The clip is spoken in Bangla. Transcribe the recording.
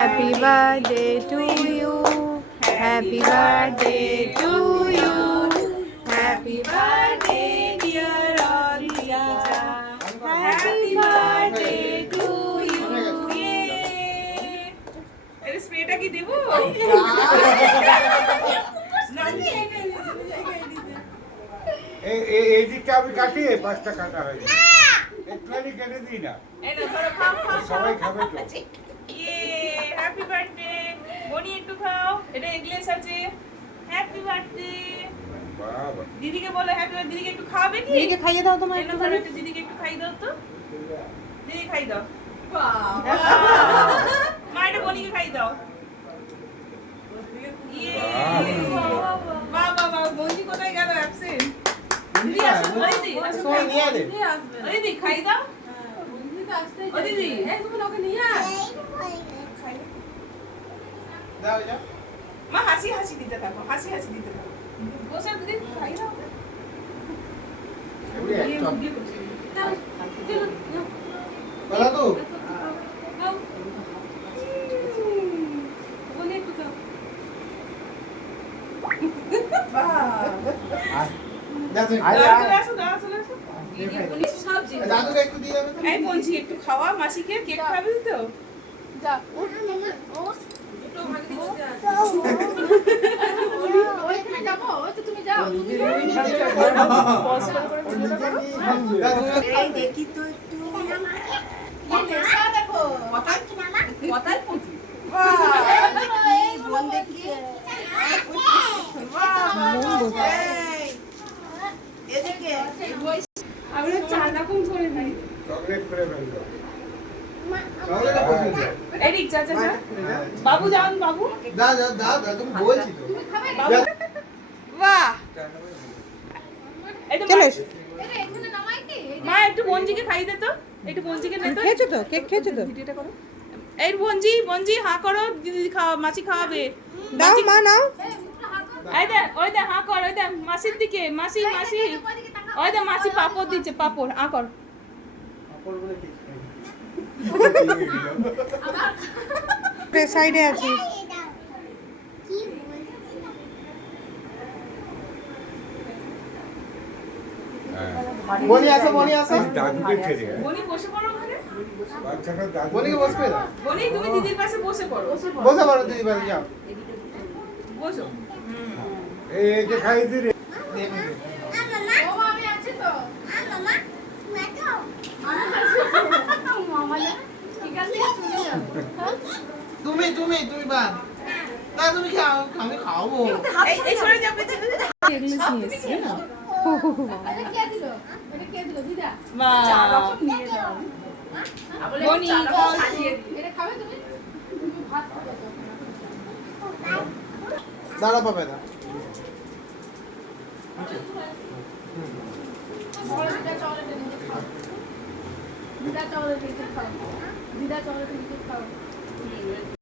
Happy birthday to you. Happy birthday to you. Happy birthday, dear Olivia. Happy birthday to you. Yay! এর স্প্রেটা কি দেব? এই দিকটা আমি কাটি, পাঁচটা কাটা হয় না, একটুখানি কেটে দিই না, সবাই খাবে তো। ইয়ে হ্যাপি বার্থডে বনি, একটু খাও, এটা এগলেস আছে। হ্যাপি বার্থডে বাবা, দিদিকে বলো হ্যাপি বার্থডে। দিদিকে একটু খাওয়াবে কি? দিদিকে খাইয়ে দাও তোমার একটু ধরো, একটু দিদিকে একটু খাইয়ে দাও তো। দিদি খাইয়ে দাও। মা এটা বনিকে খাইয়ে দাও। ইয়ে বাহ বাহ বাহ, বনি কোথায় গেল? অ্যাবসেন্ট। দিদি আসো, ওই দিদি আসো, সোনা নিয়ে আলে। ওই দিদি খাইয়ে দাও। ও দিদি দাও যাও। মা হাসি হাসি দিতে থাকো, হাসি হাসি দিতে থাকো। বসে দিদি খাইয়ে দাও। এগুলি এক চপ। দিয়ে বসে। বলা তো দাদুকে একটু দিয়ে যাবে তো? এই পঞ্চি একটু খাওয়া মাসিকে, কেক খাবে তো? চকলেট করে ফেলবো। চকলেটটা পছন্দ। এদিক যা যা যা। বাবু যান, বাবু। দাও দাও দাও দাও, তুমি বলছি তো। বাবু। বাহ, এই তো মা একটু বঞ্জিকে খাইয়ে দে তো, একটু বঞ্জিকে দে তো। খেয়েছো তো? কেক খেয়েছো তো? ভিডিওটা করো। এই বঞ্জি, বঞ্জি হাঁ করো, দিদি খাওয়া, মাছি খাওয়াবে। দাও মা নাও। এই দে, ওই দে হাঁ কর, ওই দে মাসির দিকে, মাসি মাসি, ওই দে মাসি পাপড় দিচ্ছে, পাপড় হাঁ কর। সাইডে আছিস। বনি আসো, বনি আসো। দাদুকে ছেড়ে, বনি বসে পড়ো ওখানে। বাচ্চাটা দাদু। বনিকে বসবে দাও। বনি তুমি দিদির পাশে বসে পড়ো। বসে পড়ো দিদি বাড়ি যাও। বসো। এই যে খাই দি রে। তুমি তুমি তুমি বাদ। না তুমি খাও, আমি খাওয়াবো। এই এই সরে যাও পেছনে। এগুলো নিয়ে এসেছি না। বনি দাঁড়া পাবে না। দিদা চলে খাও।